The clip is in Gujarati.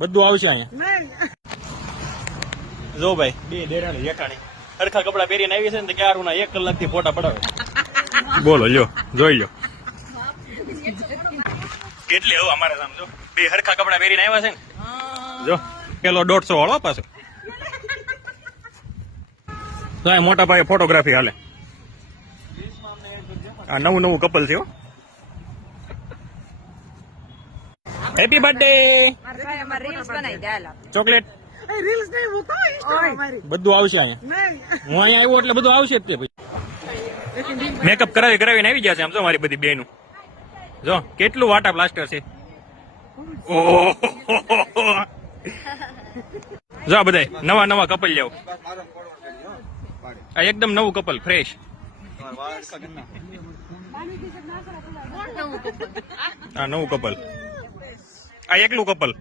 બધું આવશે અહીંયા. જો ભાઈ બે દેરાણી જેઠાણી સરખા કપડા પહેરીને આવી છે ને ક્યારું ના 1 કલાકથી ફોટા પડાવે. બોલો લ્યો જોઈ લો કેટલી હવે અમારે સામે જો બે સરખા કપડા પહેરીને આવ્યા છે ને. જો પેલો 150 વાળો પાછો. તો આ મોટા ભાઈ ફોટોગ્રાફી હાલે. આ નવું કપલ છે. હેપી બર્થડે ચોકલેટ બધું આવશે અહીંયા. હું અહીંયા આવ્યો એટલે બધું આવશે જ તે ભાઈ. મેકઅપ કરાવીને આવી ગયા છે આમ જો મારી બધી બેનું. જો કેટલું વાટા પ્લાસ્ટર છે. જો આ બધા નવા કપલ જાવ. આ એકદમ નવું કપલ ફ્રેશ. આ નવું કપલ. આ એકલું કપલ.